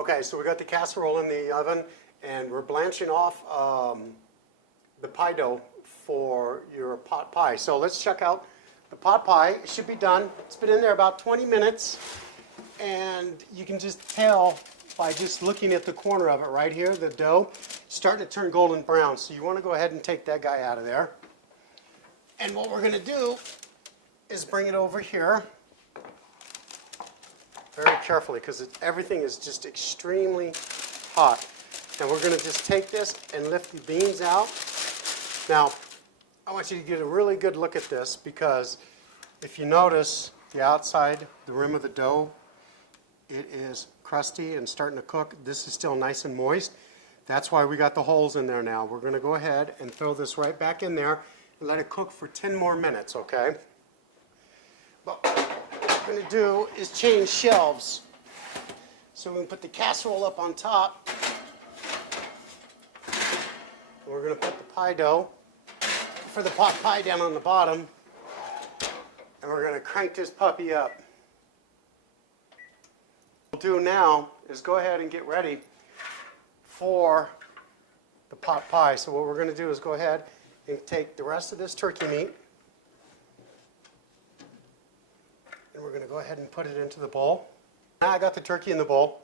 Okay, so we got the casserole in the oven, and we're blanching off the pie dough for your pot pie. So let's check out the pot pie. It should be done. It's been in there about 20 minutes, and you can just tell by just looking at the corner of it right here, the dough starting to turn golden brown. So you want to go ahead and take that guy out of there. And what we're going to do is bring it over here very carefully, because everything is just extremely hot. And we're going to just take this and lift the beans out. Now, I want you to get a really good look at this, because if you notice the outside, the rim of the dough, it is crusty and starting to cook. This is still nice and moist. That's why we got the holes in there now. We're going to go ahead and throw this right back in there and let it cook for 10 more minutes, okay? But what we're going to do is change shelves. So we can put the casserole up on top. We're going to put the pie dough for the pot pie down on the bottom. And we're going to crank this puppy up. What we'll do now is go ahead and get ready for the pot pie. So what we're going to do is go ahead and take the rest of this turkey meat, and we're going to go ahead and put it into the bowl. Now I got the turkey in the bowl,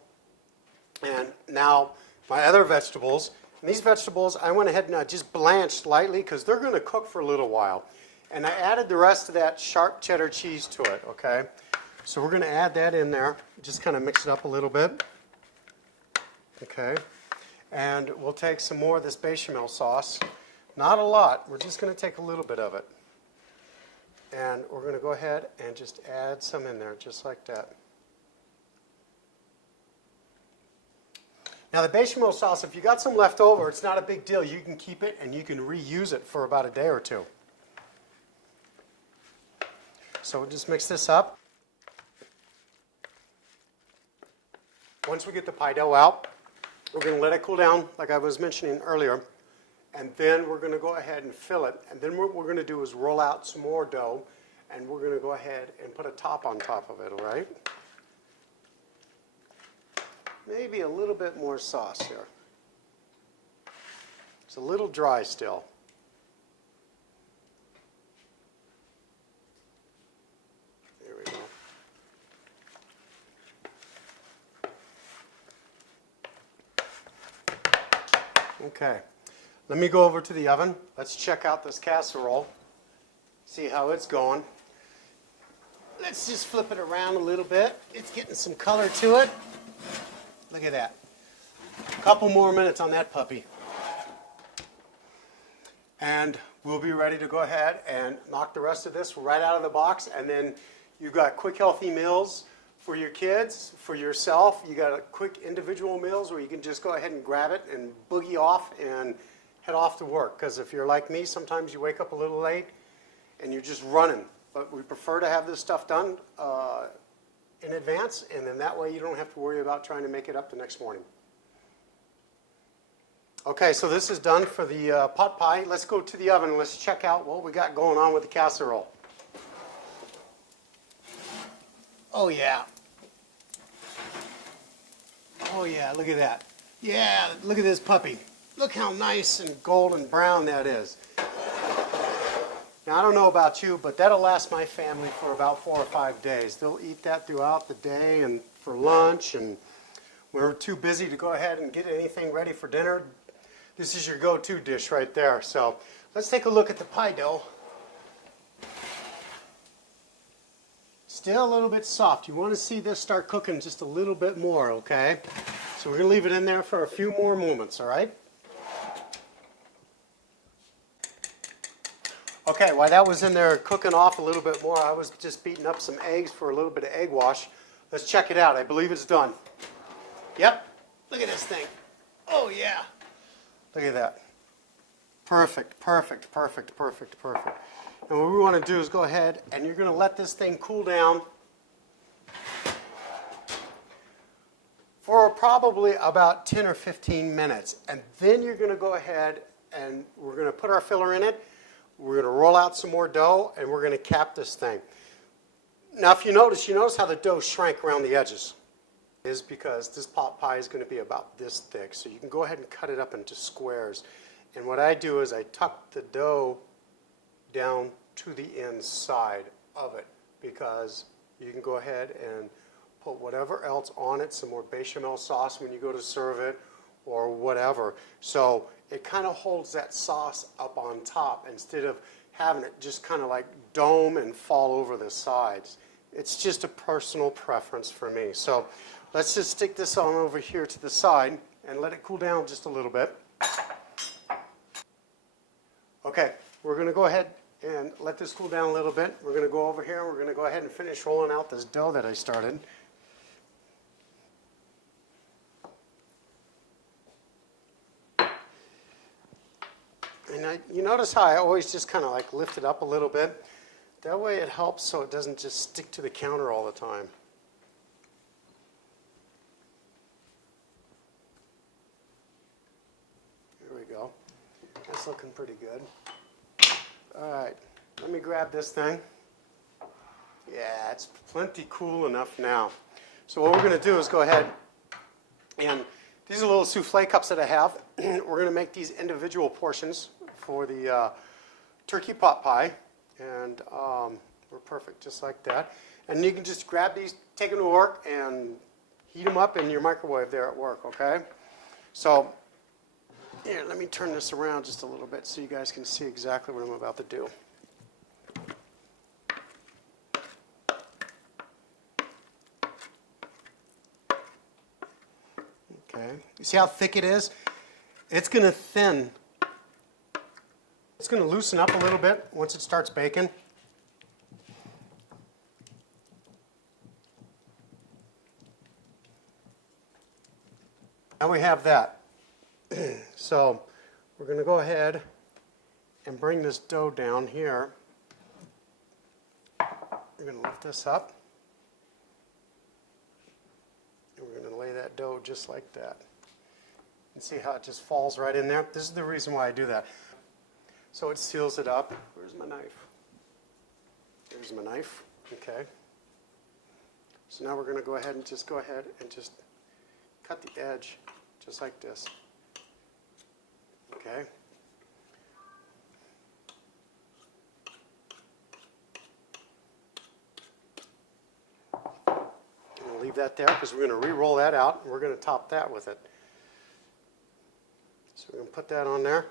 and now my other vegetables. And these vegetables I went ahead and I just blanched lightly, because they're going to cook for a little while. And I added the rest of that sharp cheddar cheese to it, okay? So we're going to add that in there, just kind of mix it up a little bit, okay? And we'll take some more of this bechamel sauce. Not a lot, we're just going to take a little bit of it. And we're going to go ahead and just add some in there, just like that. Now the bechamel sauce, if you got some left over, it's not a big deal. You can keep it and you can reuse it for about a day or two. So we'll just mix this up. Once we get the pie dough out, we're going to let it cool down, like I was mentioning earlier, and then we're going to go ahead and fill it. And then what we're going to do is roll out some more dough, and we're going to go ahead and put a top on top of it, all right? Maybe a little bit more sauce here. It's a little dry still. There we go. Okay, let me go over to the oven. Let's check out this casserole, see how it's going. Let's just flip it around a little bit. It's getting some color to it. Look at that. A couple more minutes on that puppy. And we'll be ready to go ahead and knock the rest of this right out of the box. And then you've got quick, healthy meals for your kids, for yourself. You got a quick individual meals where you can just go ahead and grab it and boogie off and head off to work. Because if you're like me, sometimes you wake up a little late and you're just running. But we prefer to have this stuff done in advance, and then that way you don't have to worry about trying to make it up the next morning. Okay, so this is done for the pot pie. Let's go to the oven and let's check out what we got going on with the casserole. Oh yeah. Oh yeah, look at that. Yeah, look at this puppy. Look how nice and golden brown that is. Now I don't know about you, but that'll last my family for about 4 or 5 days. They'll eat that throughout the day and for lunch, and we're too busy to go ahead and get anything ready for dinner. This is your go-to dish right there. So let's take a look at the pie dough. Still a little bit soft. You want to see this start cooking just a little bit more, okay? So we're going to leave it in there for a few more moments, all right? Okay, while that was in there cooking off a little bit more, I was just beating up some eggs for a little bit of egg wash. Let's check it out. I believe it's done. Yep. Look at this thing. Oh, yeah. Look at that. Perfect, perfect, perfect, perfect, perfect. And what we want to do is go ahead and you're going to let this thing cool down for probably about 10 or 15 minutes. And then you're going to go ahead and we're going to put our filler in it. We're going to roll out some more dough and we're going to cap this thing. Now if you notice how the dough shrank around the edges. is because this pot pie is going to be about this thick. So you can go ahead and cut it up into squares. And what I do is I tuck the dough down to the inside of it, because you can go ahead and put whatever else on it, some more bechamel sauce when you go to serve it or whatever. So it kind of holds that sauce up on top instead of having it just kind of like dome and fall over the sides. It's just a personal preference for me. So let's just stick this on over here to the side and let it cool down just a little bit. Okay, we're going to go ahead and let this cool down a little bit. We're going to go over here and we're going to go ahead and finish rolling out this dough that I started. And you notice how I always just kind of like lift it up a little bit. That way it helps so it doesn't just stick to the counter all the time. There we go. That's looking pretty good. All right, let me grab this thing. Yeah, it's plenty cool enough now. So what we're going to do is go ahead, and these are little souffle cups that I have. We're going to make these individual portions for the turkey pot pie, and we're perfect just like that. And you can just grab these, take them to work, and heat them up in your microwave there at work, okay? So here, let me turn this around just a little bit so you guys can see exactly what I'm about to do. Okay, you see how thick it is? It's going to thin. It's going to loosen up a little bit once it starts baking. Now we have that. So we're going to go ahead and bring this dough down here. We're going to lift this up. And we're going to lay that dough just like that. And see how it just falls right in there? This is the reason why I do that. So it seals it up. Where's my knife? There's my knife. Okay. So now we're going to go ahead and just cut the edge just like this. Okay. And we'll leave that there because we're going to re-roll that out and we're going to top that with it. So we're going to put that on there.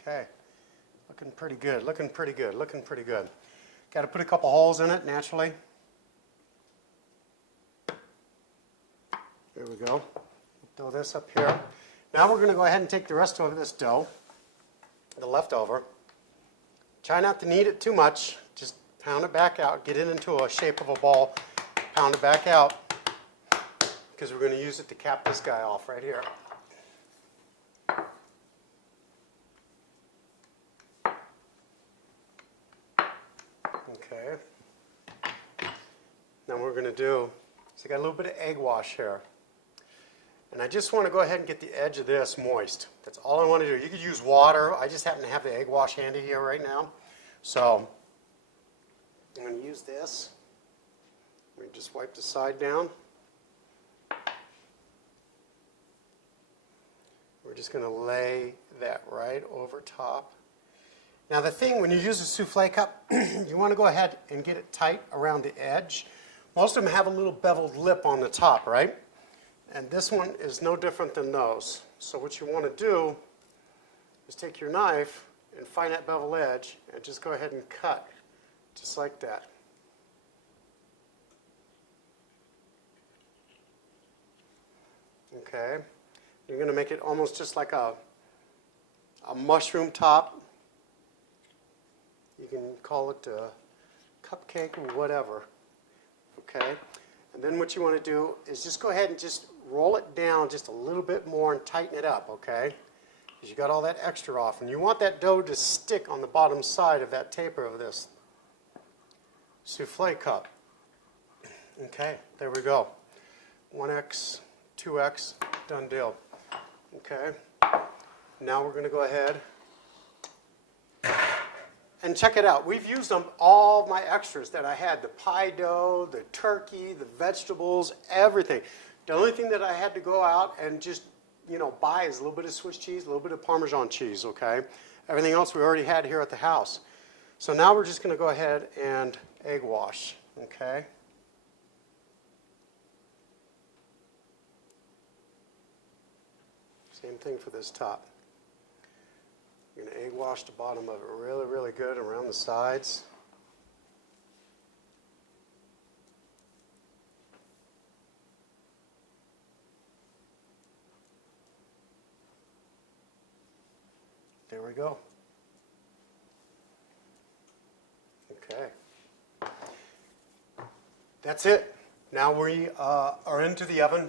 Okay. Looking pretty good, looking pretty good, looking pretty good. Got to put a couple holes in it naturally. There we go. Throw this up here. Now we're going to go ahead and take the rest of this dough, the leftover. Try not to knead it too much. Just pound it back out. Get it into a shape of a ball. Pound it back out because we're going to use it to cap this guy off right here. Okay. Now what we're going to do is I got a little bit of egg wash here. And I just want to go ahead and get the edge of this moist. That's all I want to do. You could use water. I just happen to have the egg wash handy here right now. So I'm going to use this. Let me just wipe the side down. We're just going to lay that right over top. Now the thing, when you use a souffle cup, you want to go ahead and get it tight around the edge. Most of them have a little beveled lip on the top, right? And this one is no different than those. So what you want to do is take your knife and find that bevel edge and just go ahead and cut, just like that. Okay, you're going to make it almost just like a mushroom top. You can call it a cupcake or whatever. Okay, and then what you want to do is just go ahead and just roll it down just a little bit more and tighten it up, okay? Because you got all that extra off. And you want that dough to stick on the bottom side of that taper of this souffle cup. Okay, there we go. 1x, 2x, done deal. Okay, now we're going to go ahead And check it out. We've used them, all my extras that I had, the pie dough, the turkey, the vegetables, everything. The only thing that I had to go out and just, buy is a little bit of Swiss cheese, a little bit of Parmesan cheese, okay? Everything else we already had here at the house. So now we're just going to go ahead and egg wash, okay? Same thing for this top. You're going to egg wash the bottom of it really, really good around the sides. There we go. Okay. That's it. Now we are into the oven.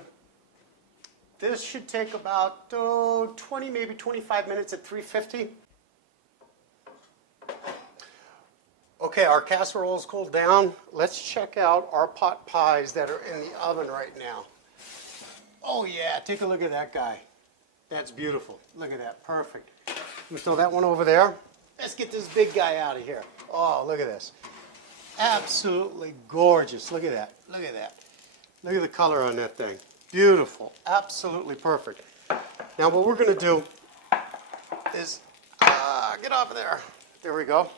This should take about 20, maybe 25 minutes at 350. Okay, our casserole is cooled down. Let's check out our pot pies that are in the oven right now. Oh yeah, take a look at that guy. That's beautiful. Look at that, perfect. We throw that one over there. Let's get this big guy out of here. Oh, look at this. Absolutely gorgeous. Look at that. Look at that. Look at the color on that thing. Beautiful. Absolutely perfect. Now what we're going to do is, get off of there. There we go.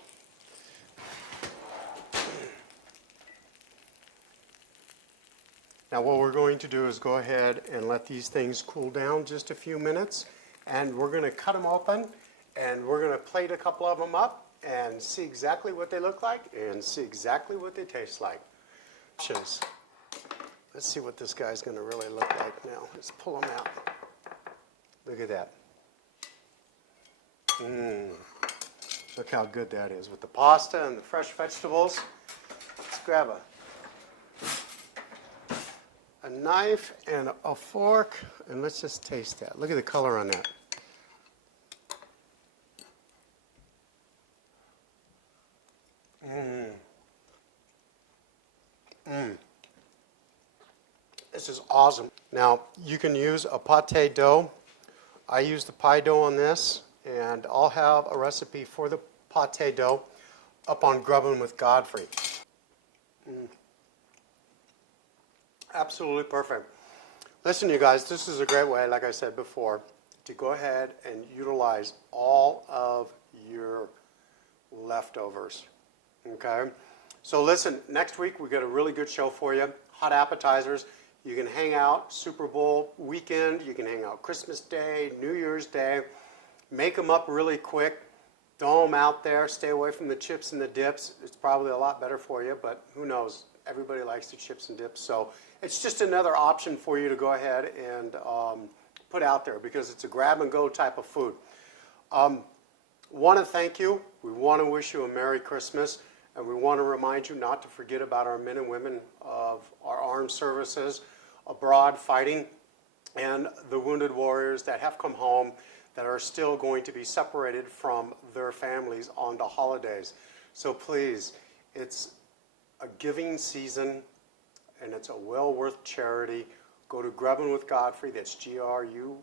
Now what we're going to do is go ahead and let these things cool down just a few minutes. And we're going to cut them open. And we're going to plate a couple of them up and see exactly what they look like and see exactly what they taste like. Options. Let's see what this guy's going to really look like now. Let's pull him out. Look at that. Look how good that is with the pasta and the fresh vegetables. Let's grab a knife and a fork and let's just taste that. Look at the color on that. This is awesome. Now, you can use a pate dough. I use the pie dough on this, and I'll have a recipe for the pate dough up on Grubbin with Godfrey. Absolutely perfect. Listen, you guys, this is a great way, like I said before, to go ahead and utilize all of your leftovers. Okay? So listen, next week we got a really good show for you. Hot appetizers. You can hang out Super Bowl weekend. You can hang out Christmas Day, New Year's Day. Make them up really quick. Throw them out there. Stay away from the chips and the dips. It's probably a lot better for you, but who knows? Everybody likes the chips and dips. So it's just another option for you to go ahead and put out there because it's a grab-and-go type of food. Want to thank you. We want to wish you a Merry Christmas. And we want to remind you not to forget about our men and women of our armed services abroad fighting and the wounded warriors that have come home that are still going to be separated from their families on the holidays. So please, it's a giving season and it's a well worth charity. Go to Grubbin with Godfrey, that's Grubbin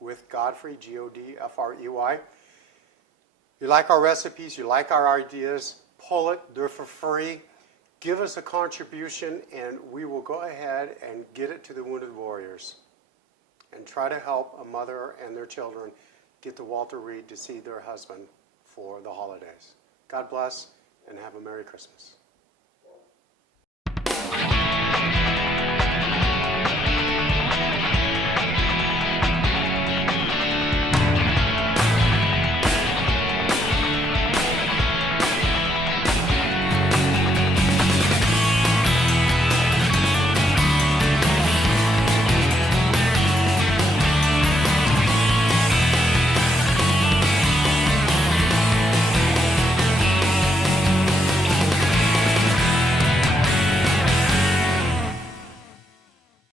with Godfrey, Godfrey. You like our recipes, you like our ideas, pull it, they're for free. Give us a contribution and we will go ahead and get it to the wounded warriors and try to help a mother and their children get to Walter Reed to see their husband for the holidays. God bless and have a Merry Christmas.